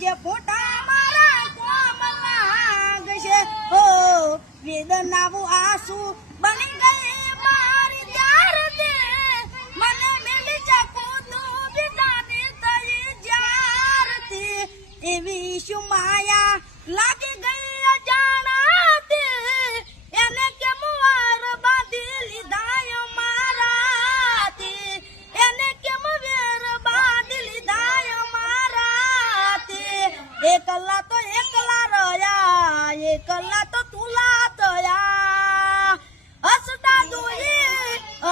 જે ફોટા મારા કોમ લાગશે. હો વેદનાવું આંસુ બની ગઈ મારી ત્યાર દે મને મિલી ચકુનું વિદાની થઈ જ્યારથી. એવી શું માયા લાગી ગઈ? कल्ला तो तुला तया असता दोई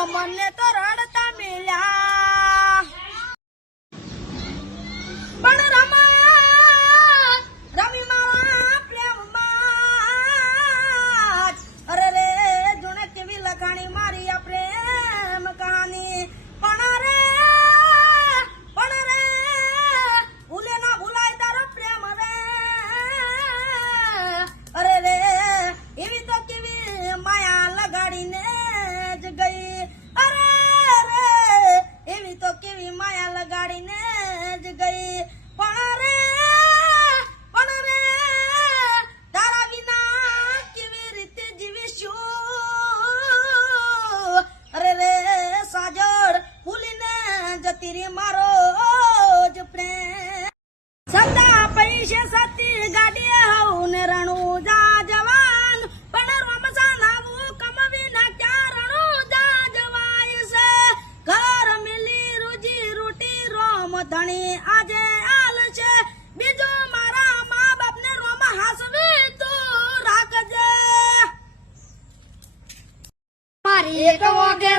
अमने तो रड everybody knows. ધણી આજે આલ છે. બીજું મારા મા બાપને રોમાં હાસવી તું રાખજે. મારી એક વાગે